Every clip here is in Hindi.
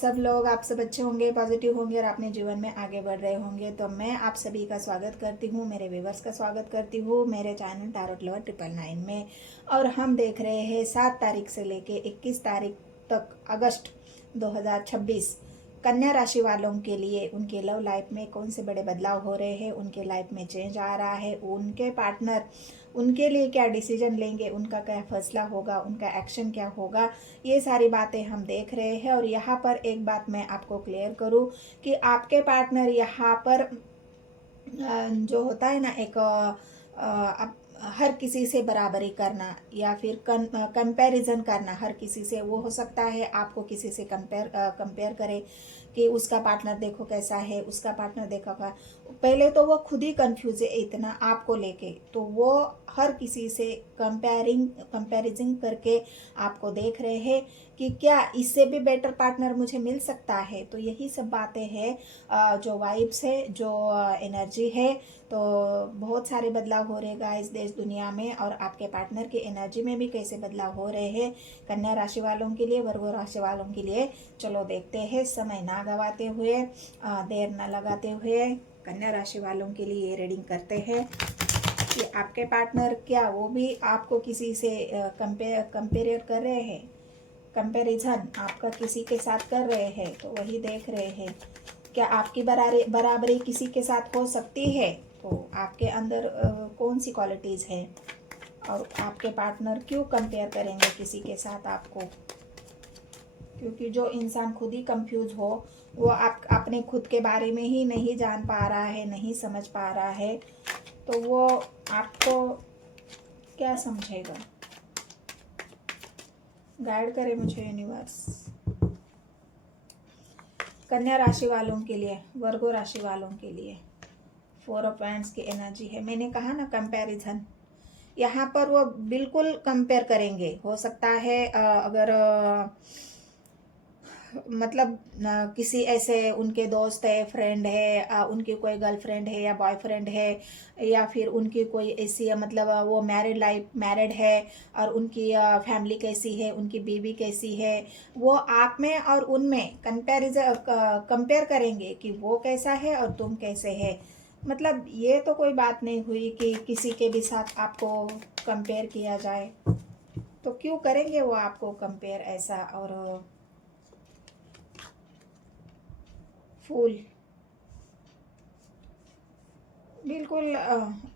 सब लोग, आप सब अच्छे होंगे, पॉजिटिव होंगे और अपने जीवन में आगे बढ़ रहे होंगे। तो मैं आप सभी का स्वागत करती हूँ, मेरे व्यूवर्स का स्वागत करती हूँ मेरे चैनल टैरोट लवर 999 में। और हम देख रहे हैं 7 तारीख से लेके 21 तारीख तक अगस्त 2026 कन्या राशि वालों के लिए उनके लव लाइफ में कौन से बड़े बदलाव हो रहे हैं, उनके लाइफ में चेंज आ रहा है, उनके पार्टनर उनके लिए क्या डिसीजन लेंगे, उनका क्या फैसला होगा, उनका एक्शन क्या होगा, ये सारी बातें हम देख रहे हैं। और यहाँ पर एक बात मैं आपको क्लियर करूँ कि आपके पार्टनर यहाँ पर जो होता है ना एक हर किसी से बराबरी करना या फिर कंपैरिजन करना हर किसी से, वो हो सकता है आपको किसी से कंपेयर करे कि उसका पार्टनर देखो कैसा है, उसका पार्टनर देखो का। पहले तो वो खुद ही कंफ्यूज है इतना आपको लेके, तो वो हर किसी से कंपैरिजन करके आपको देख रहे हैं कि क्या इससे भी बेटर पार्टनर मुझे मिल सकता है। तो यही सब बातें हैं, जो वाइब्स है, जो एनर्जी है। तो बहुत सारे बदलाव हो रहे गाइस देश दुनिया में, और आपके पार्टनर की एनर्जी में भी कैसे बदलाव हो रहे हैं कन्या राशि वालों के लिए, वर्गो राशि वालों के लिए। चलो देखते हैं, समय ना गवाते हुए, देर ना लगाते हुए कन्या राशि वालों के लिए ये रीडिंग करते हैं कि आपके पार्टनर क्या वो भी आपको किसी से कंपेयर कर रहे हैं, कंपैरिजन आपका किसी के साथ कर रहे हैं। तो वही देख रहे हैं, क्या आपकी बराबरी किसी के साथ हो सकती है। तो आपके अंदर कौन सी क्वालिटीज़ हैं और आपके पार्टनर क्यों कंपेयर करेंगे किसी के साथ आपको। क्योंकि जो इंसान खुद ही कंफ्यूज हो, वो आप अपने खुद के बारे में ही नहीं जान पा रहा है, नहीं समझ पा रहा है, तो वो आपको क्या समझेगा। गाइड करे मुझे यूनिवर्स। कन्या राशि वालों के लिए, वर्गो राशि वालों के लिए 4 ऑफ वांड्स की एनर्जी है। मैंने कहा ना कंपैरिजन, यहाँ पर वो बिल्कुल कंपेयर करेंगे। हो सकता है अगर मतलब किसी ऐसे उनके दोस्त है, फ्रेंड है, उनकी कोई गर्लफ्रेंड है या बॉयफ्रेंड है, या फिर उनकी कोई ऐसी मतलब वो मैरिड है और उनकी फैमिली कैसी है, उनकी बीवी कैसी है, वो आप में और उनमें कंपेयर करेंगे कि वो कैसा है और तुम कैसे है। मतलब ये तो कोई बात नहीं हुई कि किसी के भी साथ आपको कंपेयर किया जाए, तो क्यों करेंगे वो आपको कंपेयर ऐसा। और फूल बिल्कुल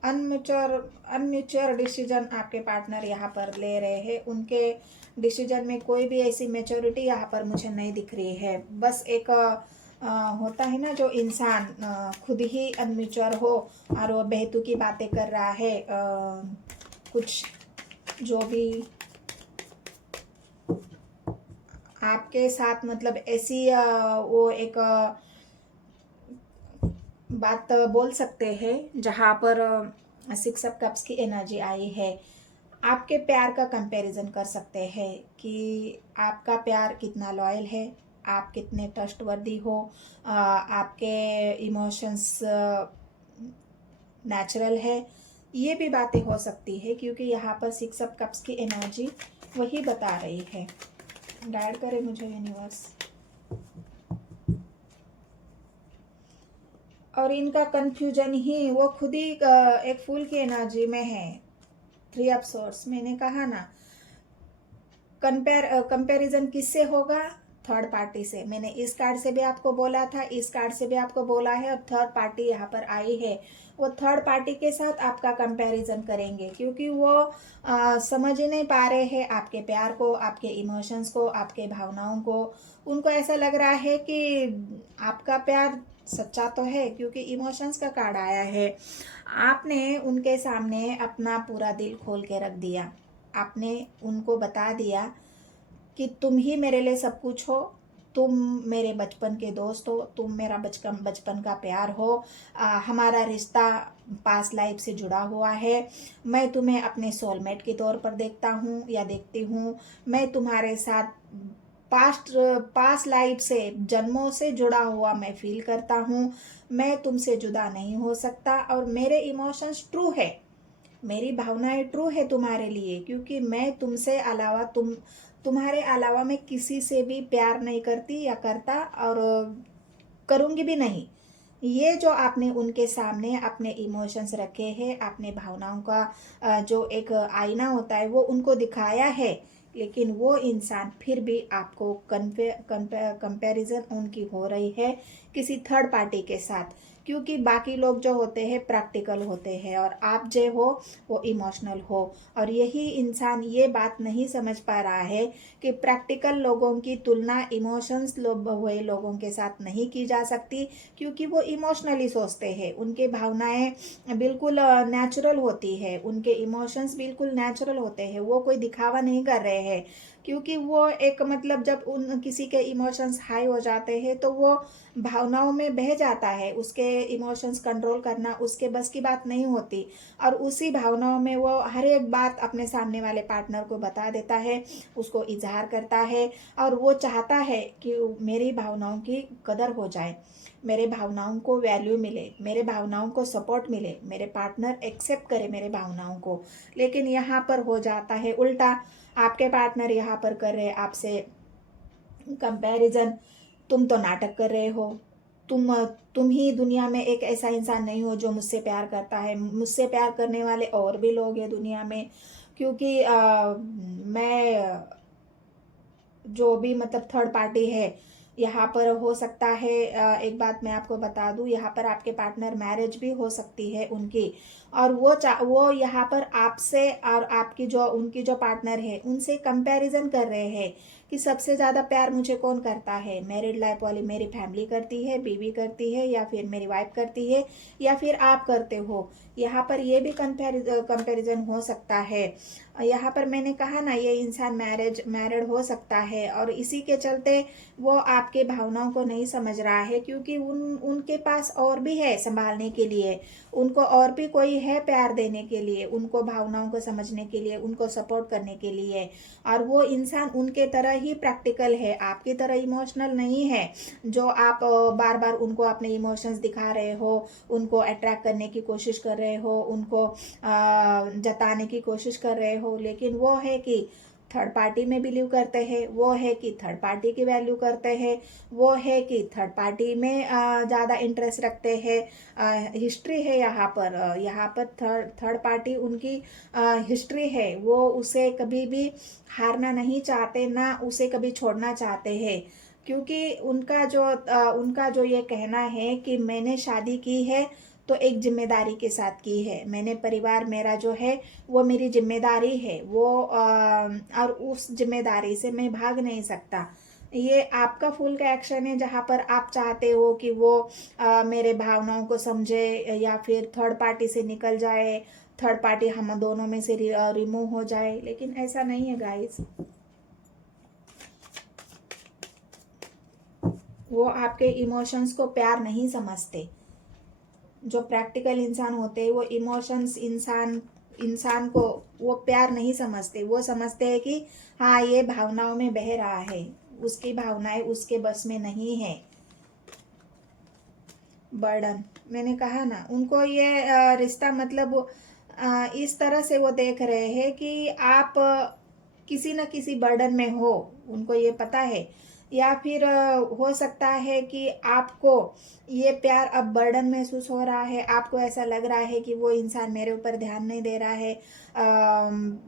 अनम्यूचर डिसीजन आपके पार्टनर यहाँ पर ले रहे हैं। उनके डिसीजन में कोई भी ऐसी मैच्योरिटी यहाँ पर मुझे नहीं दिख रही है। बस एक होता है ना जो इंसान खुद ही अनम्यूचर हो और वो बेतुकी बातें कर रहा है, कुछ जो भी आपके साथ मतलब ऐसी वो एक बात बोल सकते हैं जहाँ पर 6 ऑफ कप्स की एनर्जी आई है। आपके प्यार का कंपैरिजन कर सकते हैं कि आपका प्यार कितना लॉयल है, आप कितने ट्रस्टवर्दी हो, आपके इमोशंस नेचुरल है। ये भी बातें हो सकती है क्योंकि यहाँ पर 6 ऑफ कप्स की एनर्जी वही बता रही है। गाइड करे मुझे यूनिवर्स। और इनका कंफ्यूजन ही वो खुद ही एक फूल की एनर्जी में है। 3 ऑफ सोर्स, मैंने कहा ना कंपैरिजन किससे होगा, थर्ड पार्टी से। मैंने इस कार्ड से भी आपको बोला था, इस कार्ड से भी आपको बोला है, और थर्ड पार्टी यहाँ पर आई है। वो थर्ड पार्टी के साथ आपका कंपैरिजन करेंगे क्योंकि वो समझ ही नहीं पा रहे हैं आपके प्यार को, आपके इमोशंस को, आपके भावनाओं को। उनको ऐसा लग रहा है कि आपका प्यार सच्चा तो है क्योंकि इमोशंस का कार्ड आया है। आपने उनके सामने अपना पूरा दिल खोल के रख दिया, आपने उनको बता दिया कि तुम ही मेरे लिए सब कुछ हो, तुम मेरे बचपन के दोस्त हो, तुम मेरा बचपन का प्यार हो, हमारा रिश्ता पास लाइफ से जुड़ा हुआ है। मैं तुम्हें अपने सोलमेट के तौर पर देखता हूँ या देखती हूँ। मैं तुम्हारे साथ पास्ट लाइफ से, जन्मों से जुड़ा हुआ मैं फील करता हूँ। मैं तुमसे जुदा नहीं हो सकता और मेरे इमोशंस ट्रू है, मेरी भावनाएं ट्रू है तुम्हारे लिए, क्योंकि मैं तुमसे अलावा तुम्हारे अलावा मैं किसी से भी प्यार नहीं करती या करता, और करूँगी भी नहीं। ये जो आपने उनके सामने अपने इमोशंस रखे हैं, अपने भावनाओं का जो एक आईना होता है वो उनको दिखाया है, लेकिन वो इंसान फिर भी आपको कंपैरिजन उनकी हो रही है किसी थर्ड पार्टी के साथ, क्योंकि बाकी लोग जो होते हैं प्रैक्टिकल होते हैं और आप जो हो वो इमोशनल हो। और यही इंसान ये बात नहीं समझ पा रहा है कि प्रैक्टिकल लोगों की तुलना इमोशंस हुए लोगों के साथ नहीं की जा सकती, क्योंकि वो इमोशनली सोचते हैं, उनके भावनाएं बिल्कुल नेचुरल होती है, उनके इमोशंस बिल्कुल नेचुरल होते हैं, वो कोई दिखावा नहीं कर रहे हैं। क्योंकि वो एक मतलब जब उन किसी के इमोशंस हाई हो जाते हैं तो वो भावनाओं में बह जाता है, उसके इमोशंस कंट्रोल करना उसके बस की बात नहीं होती, और उसी भावनाओं में वो हर एक बात अपने सामने वाले पार्टनर को बता देता है, उसको इजहार करता है, और वो चाहता है कि मेरी भावनाओं की कदर हो जाए, मेरे भावनाओं को वैल्यू मिले, मेरे भावनाओं को सपोर्ट मिले, मेरे पार्टनर एक्सेप्ट करे मेरे भावनाओं को। लेकिन यहाँ पर हो जाता है उल्टा, आपके पार्टनर यहाँ पर कर रहे आपसे कंपैरिजन, तुम तो नाटक कर रहे हो, तुम ही दुनिया में एक ऐसा इंसान नहीं हो जो मुझसे प्यार करता है, मुझसे प्यार करने वाले और भी लोग हैं दुनिया में। क्योंकि मैं जो भी मतलब थर्ड पार्टी है यहाँ पर हो सकता है, एक बात मैं आपको बता दूं, यहाँ पर आपके पार्टनर मैरिज भी हो सकती है उनकी, और वो यहाँ पर आपसे और आपकी जो उनकी जो पार्टनर है उनसे कंपैरिजन कर रहे हैं कि सबसे ज़्यादा प्यार मुझे कौन करता है, मैरिड लाइफ वाली मेरी फैमिली करती है, बीवी करती है, या फिर मेरी वाइफ करती है, या फिर आप करते हो। यहाँ पर ये भी कंपैरिजन हो सकता है। यहाँ पर मैंने कहा ना, ये इंसान मैरिड हो सकता है, और इसी के चलते वो आपके भावनाओं को नहीं समझ रहा है, क्योंकि उनके पास और भी है संभालने के लिए, उनको और भी कोई है प्यार देने के लिए, उनको भावनाओं को समझने के लिए, उनको सपोर्ट करने के लिए। और वो इंसान उनके तरह ही प्रैक्टिकल है, आपकी तरह इमोशनल नहीं है, जो आप बार बार उनको अपने इमोशंस दिखा रहे हो, उनको अट्रैक्ट करने की कोशिश कर रहे हो, उनको जताने की कोशिश कर रहे हो। लेकिन वो है कि थर्ड पार्टी में बिलीव करते हैं, वो है कि थर्ड पार्टी की वैल्यू करते हैं, वो है कि थर्ड पार्टी में ज़्यादा इंटरेस्ट रखते हैं। हिस्ट्री है यहाँ पर, यहाँ पर थर्ड पार्टी उनकी हिस्ट्री है, वो उसे कभी भी हारना नहीं चाहते, ना उसे कभी छोड़ना चाहते हैं। क्योंकि उनका जो ये कहना है कि मैंने शादी की है तो एक जिम्मेदारी के साथ की है, मैंने परिवार मेरा जो है वो मेरी जिम्मेदारी है, वो और उस जिम्मेदारी से मैं भाग नहीं सकता। ये आपका फुल का एक्शन है, जहाँ पर आप चाहते हो कि वो मेरे भावनाओं को समझे या फिर थर्ड पार्टी से निकल जाए, थर्ड पार्टी हम दोनों में से रिमूव हो जाए। लेकिन ऐसा नहीं है गाइस, वो आपके इमोशंस को प्यार नहीं समझते। जो प्रैक्टिकल इंसान होते हैं वो इमोशंस इंसान को वो प्यार नहीं समझते, वो समझते हैं कि हाँ ये भावनाओं में बह रहा है, उसकी भावनाएं उसके बस में नहीं है। बर्डन, मैंने कहा ना, उनको ये रिश्ता मतलब इस तरह से वो देख रहे हैं कि आप किसी न किसी बर्डन में हो, उनको ये पता है। या फिर हो सकता है कि आपको ये प्यार अब बर्डन महसूस हो रहा है, आपको ऐसा लग रहा है कि वो इंसान मेरे ऊपर ध्यान नहीं दे रहा है,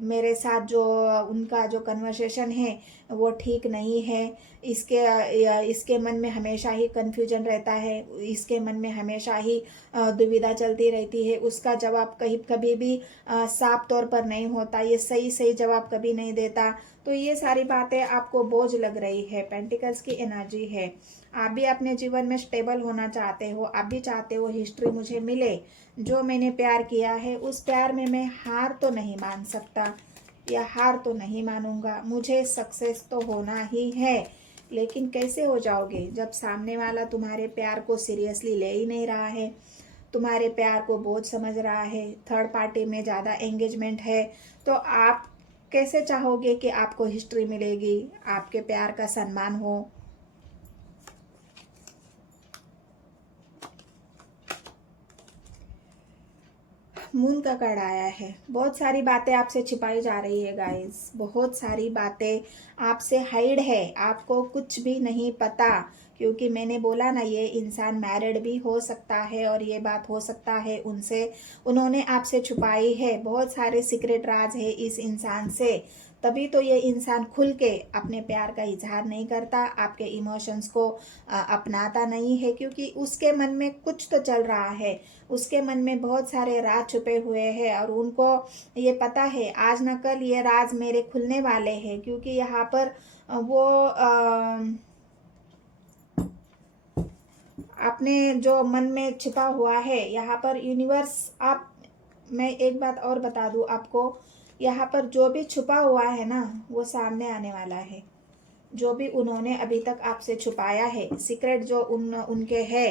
मेरे साथ जो उनका जो कन्वर्सेशन है वो ठीक नहीं है, इसके मन में हमेशा ही कन्फ्यूजन रहता है, इसके मन में हमेशा ही दुविधा चलती रहती है, उसका जवाब कहीं कभी भी साफ तौर पर नहीं होता, ये सही सही जवाब कभी नहीं देता। तो ये सारी बातें आपको बोझ लग रही है, पेंटिकल्स की एनर्जी है। आप भी अपने जीवन में स्टेबल होना चाहते हो, आप भी चाहते हो हिस्ट्री मुझे मिले, जो मैंने प्यार किया है उस प्यार में मैं हार तो नहीं मान सकता, या हार तो नहीं मानूंगा, मुझे सक्सेस तो होना ही है। लेकिन कैसे हो जाओगे जब सामने वाला तुम्हारे प्यार को सीरियसली ले ही नहीं रहा है, तुम्हारे प्यार को बोझ समझ रहा है, थर्ड पार्टी में ज़्यादा एंगेजमेंट है, तो आप कैसे चाहोगे कि आपको हिस्ट्री मिलेगी, आपके प्यार का सम्मान हो। मून का कार्ड आया है। बहुत सारी बातें आपसे छिपाई जा रही है गाइस, बहुत सारी बातें आपसे हाइड है, आपको कुछ भी नहीं पता। क्योंकि मैंने बोला ना, ये इंसान मैरिड भी हो सकता है और ये बात हो सकता है उन्होंने आपसे छुपाई है। बहुत सारे सीक्रेट राज है इस इंसान से, तभी तो ये इंसान खुल के अपने प्यार का इजहार नहीं करता, आपके इमोशंस को अपनाता नहीं है। क्योंकि उसके मन में कुछ तो चल रहा है, उसके मन में बहुत सारे राज छुपे हुए हैं और उनको ये पता है आज न कल ये राज मेरे खुलने वाले हैं। क्योंकि यहाँ पर वो अपने जो मन में छिपा हुआ है, यहाँ पर यूनिवर्स मैं एक बात और बता दूं आपको, यहाँ पर जो भी छुपा हुआ है ना वो सामने आने वाला है। जो भी उन्होंने अभी तक आपसे छुपाया है, सीक्रेट जो उनके है,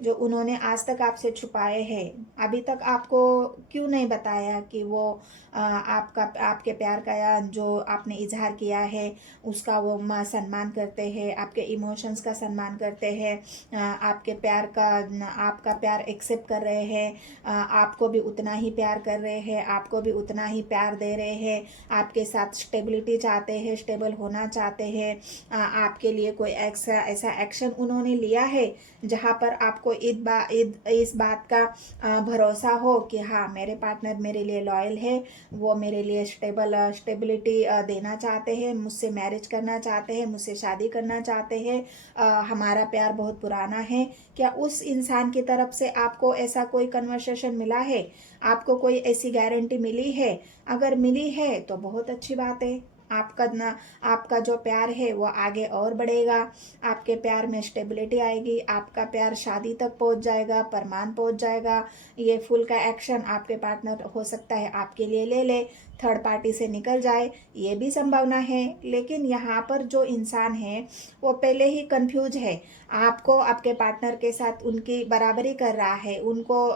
जो उन्होंने आज तक आपसे छुपाए हैं, अभी तक आपको क्यों नहीं बताया कि वो आपके प्यार का जो आपने इजहार किया है उसका वो सम्मान करते हैं, आपके इमोशंस का सम्मान करते हैं, आपका प्यार एक्सेप्ट कर रहे हैं, आपको भी उतना ही प्यार कर रहे हैं, आपको भी उतना ही प्यार दे रहे हैं, आपके साथ स्टेबिलिटी चाहते हैं, स्टेबल होना चाहते हैं। आपके लिए कोई ऐसा एक्शन उन्होंने लिया है जहाँ पर आपको इस बात का भरोसा हो कि हाँ, मेरे पार्टनर मेरे लिए लॉयल है, वो मेरे लिए स्टेबिलिटी देना चाहते हैं, मुझसे मैरिज करना चाहते हैं, मुझसे शादी करना चाहते हैं, हमारा प्यार बहुत पुराना है। क्या उस इंसान की तरफ से आपको ऐसा कोई कन्वर्सेशन मिला है, आपको कोई ऐसी गारंटी मिली है? अगर मिली है तो बहुत अच्छी बात है। आपका जो प्यार है वो आगे और बढ़ेगा, आपके प्यार में स्टेबिलिटी आएगी, आपका प्यार शादी तक पहुंच जाएगा, परमान पहुंच जाएगा। ये फुल का एक्शन आपके पार्टनर हो सकता है आपके लिए ले ले, थर्ड पार्टी से निकल जाए, ये भी संभावना है। लेकिन यहाँ पर जो इंसान है वो पहले ही कंफ्यूज है, आपको आपके पार्टनर के साथ उनकी बराबरी कर रहा है, उनको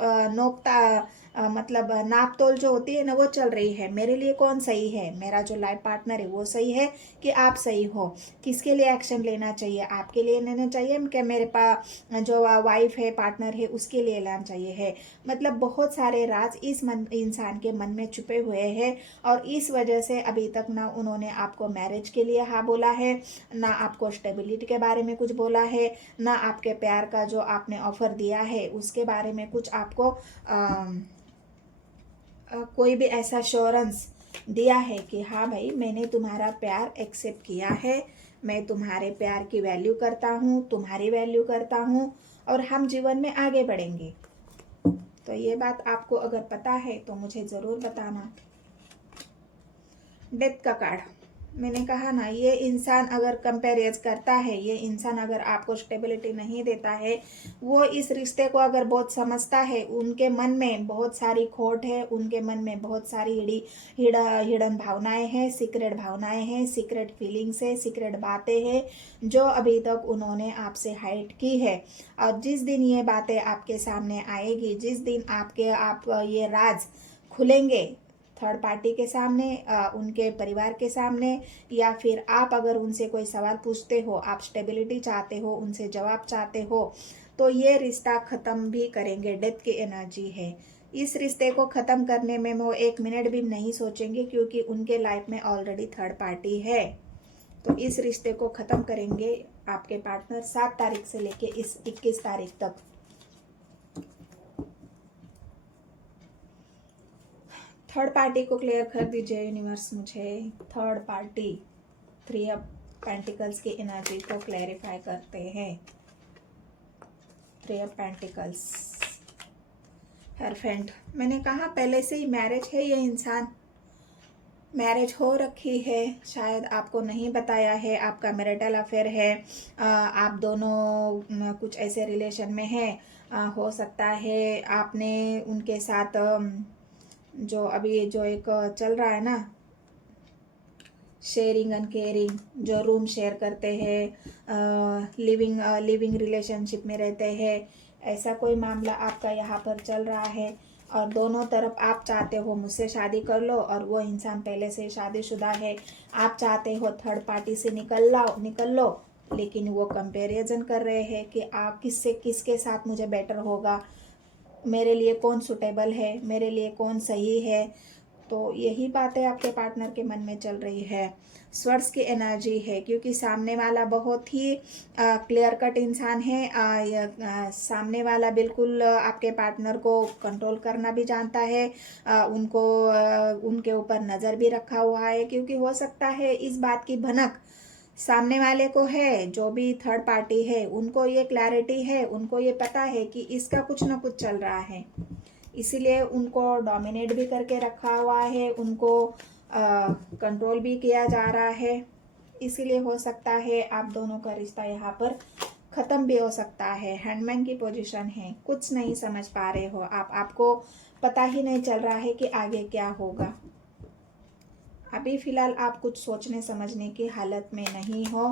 मतलब नाप तोल जो होती है ना वो चल रही है। मेरे लिए कौन सही है, मेरा जो लाइफ पार्टनर है वो सही है कि आप सही हो, किसके लिए एक्शन लेना चाहिए, आपके लिए लेना चाहिए कि मेरे पास जो वाइफ है, पार्टनर है, उसके लिए लेना चाहिए है। मतलब बहुत सारे राज इस इंसान के मन में छुपे हुए हैं और इस वजह से अभी तक ना उन्होंने आपको मैरिज के लिए हाँ बोला है, ना आपको स्टेबिलिटी के बारे में कुछ बोला है, ना आपके प्यार का जो आपने ऑफर दिया है उसके बारे में कुछ आपको कोई भी ऐसा श्योरेंस दिया है कि हाँ भाई, मैंने तुम्हारा प्यार एक्सेप्ट किया है, मैं तुम्हारे प्यार की वैल्यू करता हूँ, तुम्हारी वैल्यू करता हूँ और हम जीवन में आगे बढ़ेंगे। तो ये बात आपको अगर पता है तो मुझे ज़रूर बताना। डेथ का कार्ड, मैंने कहा ना, ये इंसान अगर कंपेरियज करता है, ये इंसान अगर आपको स्टेबिलिटी नहीं देता है, वो इस रिश्ते को अगर बहुत समझता है, उनके मन में बहुत सारी खोट है, उनके मन में बहुत सारी हिडन भावनाएं हैं, सीक्रेट भावनाएं हैं, सीक्रेट फीलिंग्स है, सीक्रेट बातें हैं जो अभी तक उन्होंने आपसे हाइड की है। और जिस दिन ये बातें आपके सामने आएगी, जिस दिन आप ये राज खुलेंगे थर्ड पार्टी के सामने, उनके परिवार के सामने, या फिर आप अगर उनसे कोई सवाल पूछते हो, आप स्टेबिलिटी चाहते हो, उनसे जवाब चाहते हो, तो ये रिश्ता ख़त्म भी करेंगे। डेथ की एनर्जी है, इस रिश्ते को ख़त्म करने में वो 1 मिनट भी नहीं सोचेंगे क्योंकि उनके लाइफ में ऑलरेडी थर्ड पार्टी है। तो इस रिश्ते को ख़त्म करेंगे आपके पार्टनर 7 तारीख से लेके इस 21 तारीख तक। थर्ड पार्टी को क्लियर कर दीजिए यूनिवर्स मुझे। थर्ड पार्टी 3 ऑफ पेंटिकल्स की एनर्जी को क्लैरिफाई करते हैं। 3 ऑफ पेंटिकल्स, हरफेंट, मैंने कहा पहले से ही मैरिज है, ये इंसान मैरिज हो रखी है, शायद आपको नहीं बताया है, आपका मैरिटल अफेयर है, आप दोनों कुछ ऐसे रिलेशन में हैं। हो सकता है आपने उनके साथ जो अभी जो एक चल रहा है ना, शेयरिंग एंड केयरिंग, जो रूम शेयर करते हैं, लिविंग रिलेशनशिप में रहते हैं, ऐसा कोई मामला आपका यहाँ पर चल रहा है। और दोनों तरफ आप चाहते हो मुझसे शादी कर लो और वो इंसान पहले से शादीशुदा है, आप चाहते हो थर्ड पार्टी से निकल लो, लेकिन वो कंपैरिजन कर रहे हैं कि आप किसके साथ मुझे बेटर होगा। मेरे लिए कौन सुटेबल है, मेरे लिए कौन सही है। तो यही बातें आपके पार्टनर के मन में चल रही है। स्वर्ड्स की एनर्जी है, क्योंकि सामने वाला बहुत ही क्लियर कट इंसान है। सामने वाला बिल्कुल आपके पार्टनर को कंट्रोल करना भी जानता है। उनको उनके ऊपर नज़र भी रखा हुआ है, क्योंकि हो सकता है इस बात की भनक सामने वाले को है, जो भी थर्ड पार्टी है उनको ये क्लैरिटी है, उनको ये पता है कि इसका कुछ ना कुछ चल रहा है, इसीलिए उनको डोमिनेट भी करके रखा हुआ है, उनको कंट्रोल भी किया जा रहा है। इसीलिए हो सकता है आप दोनों का रिश्ता यहाँ पर ख़त्म भी हो सकता है। हैंडमैन की पोजीशन है, कुछ नहीं समझ पा रहे हो आप, आपको पता ही नहीं चल रहा है कि आगे क्या होगा। अभी फ़िलहाल आप कुछ सोचने समझने की हालत में नहीं हो,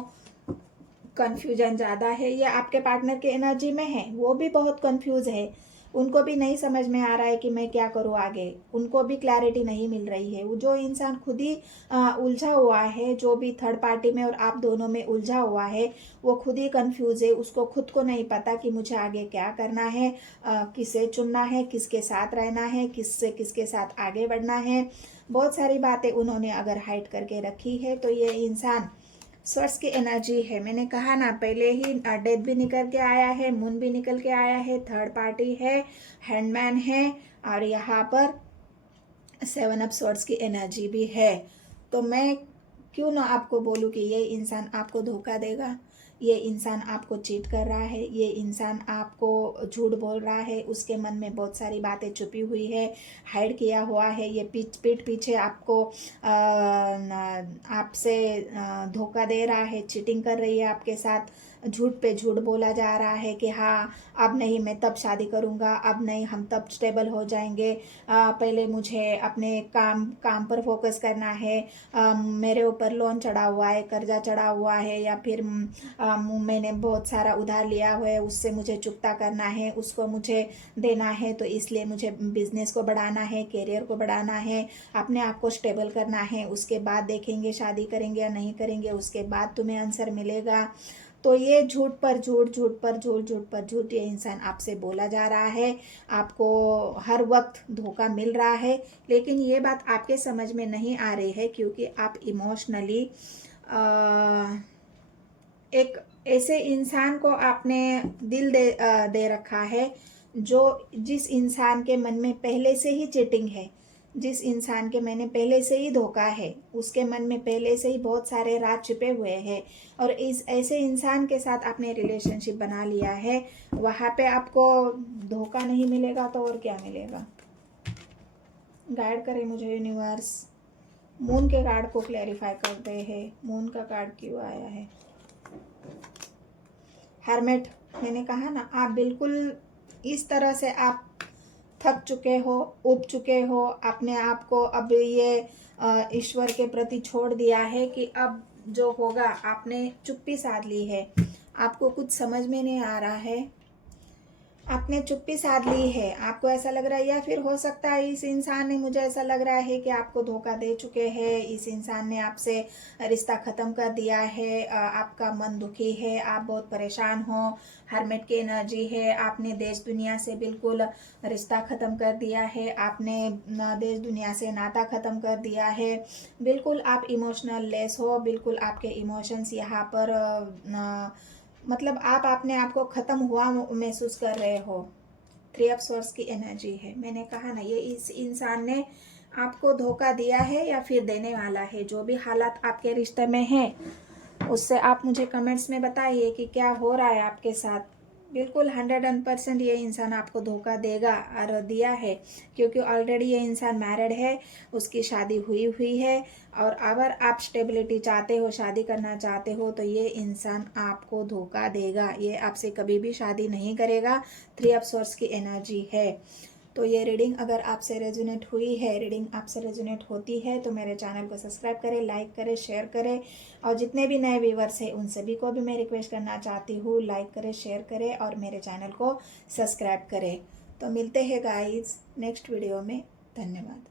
कन्फ्यूजन ज़्यादा है। ये आपके पार्टनर के एनर्जी में है, वो भी बहुत कंफ्यूज है, उनको भी नहीं समझ में आ रहा है कि मैं क्या करूँ आगे, उनको भी क्लैरिटी नहीं मिल रही है। वो जो इंसान खुद ही उलझा हुआ है, जो भी थर्ड पार्टी में और आप दोनों में उलझा हुआ है, वो खुद ही कंफ्यूज है, उसको खुद को नहीं पता कि मुझे आगे क्या करना है, किसे चुनना है, किसके साथ रहना है, किसके साथ आगे बढ़ना है। बहुत सारी बातें उन्होंने अगर हाइड करके रखी है। तो ये इंसान स्वर्ड्स की एनर्जी है, मैंने कहा ना पहले ही, डेथ भी निकल के आया है, मून भी निकल के आया है, थर्ड पार्टी है, हैंडमैन है, और यहाँ पर 7 ऑफ स्वॉर्ड्स की एनर्जी भी है। तो मैं क्यों ना आपको बोलूँ कि ये इंसान आपको धोखा देगा, ये इंसान आपको चीट कर रहा है, ये इंसान आपको झूठ बोल रहा है, उसके मन में बहुत सारी बातें छुपी हुई है, हाइड किया हुआ है। ये पीठ पीछे आपको आपसे धोखा दे रहा है, चीटिंग कर रही है आपके साथ, झूठ पे झूठ बोला जा रहा है कि हाँ अब नहीं, मैं तब शादी करूँगा, अब नहीं, हम तब स्टेबल हो जाएंगे, पहले मुझे अपने काम पर फोकस करना है, मेरे ऊपर लोन चढ़ा हुआ है, कर्जा चढ़ा हुआ है, या फिर मैंने बहुत सारा उधार लिया हुआ है, उससे मुझे चुकता करना है, उसको मुझे देना है, तो इसलिए मुझे बिजनेस को बढ़ाना है, करियर को बढ़ाना है, अपने आप को स्टेबल करना है, उसके बाद देखेंगे शादी करेंगे या नहीं करेंगे, उसके बाद तुम्हें आंसर मिलेगा। तो ये झूठ पर झूठ, झूठ पर झूठ, झूठ पर झूठ, ये इंसान आपसे बोला जा रहा है, आपको हर वक्त धोखा मिल रहा है। लेकिन ये बात आपके समझ में नहीं आ रही है, क्योंकि आप इमोशनली एक ऐसे इंसान को आपने दिल दे रखा है, जिस इंसान के मन में पहले से ही चीटिंग है, जिस इंसान के मैंने पहले से ही धोखा है, उसके मन में पहले से ही बहुत सारे राज छिपे हुए हैं, और इस ऐसे इंसान के साथ आपने रिलेशनशिप बना लिया है। वहाँ पे आपको धोखा नहीं मिलेगा तो और क्या मिलेगा। गाइड करे मुझे यूनिवर्स, मून के कार्ड को क्लैरिफाई करते हैं, मून का कार्ड क्यों आया है। हर्मिट, मैंने कहा ना, आप बिल्कुल इस तरह से आप थक चुके हो, उब चुके हो, अपने आप को अब ये ईश्वर के प्रति छोड़ दिया है कि अब जो होगा, आपने चुप्पी साध ली है, आपको कुछ समझ में नहीं आ रहा है, आपने चुप्पी साध ली है, आपको ऐसा लग रहा है, या फिर हो सकता है इस इंसान ने, मुझे ऐसा लग रहा है कि आपको धोखा दे चुके हैं, इस इंसान ने आपसे रिश्ता ख़त्म कर दिया है, आपका मन दुखी है, आप बहुत परेशान हो, हर्मिट की एनर्जी है, आपने देश दुनिया से बिल्कुल रिश्ता ख़त्म कर दिया है, आपने देश दुनिया से नाता ख़त्म कर दिया है, बिल्कुल आप इमोशनल लेस हो, बिल्कुल आपके इमोशंस यहाँ पर मतलब आप अपने आप को ख़त्म हुआ महसूस कर रहे हो। 3 ऑफ स्वॉर्ड्स की एनर्जी है, मैंने कहा ना, ये इस इंसान ने आपको धोखा दिया है या फिर देने वाला है। जो भी हालात आपके रिश्ते में है, उससे आप मुझे कमेंट्स में बताइए कि क्या हो रहा है आपके साथ। बिल्कुल 100% ये इंसान आपको धोखा देगा और दिया है, क्योंकि ऑलरेडी ये इंसान मैरिड है, उसकी शादी हुई है, और अगर आप स्टेबिलिटी चाहते हो, शादी करना चाहते हो, तो ये इंसान आपको धोखा देगा, ये आपसे कभी भी शादी नहीं करेगा। 3 ऑफ स्वॉर्ड्स की एनर्जी है। तो ये रीडिंग अगर आपसे रेजोनेट हुई है, रीडिंग आपसे रेजोनेट होती है, तो मेरे चैनल को सब्सक्राइब करें, लाइक करें, शेयर करें, और जितने भी नए व्यूवर्स हैं उन सभी को भी मैं रिक्वेस्ट करना चाहती हूँ, लाइक करें, शेयर करें और मेरे चैनल को सब्सक्राइब करें। तो मिलते हैं गाइस नेक्स्ट वीडियो में। धन्यवाद।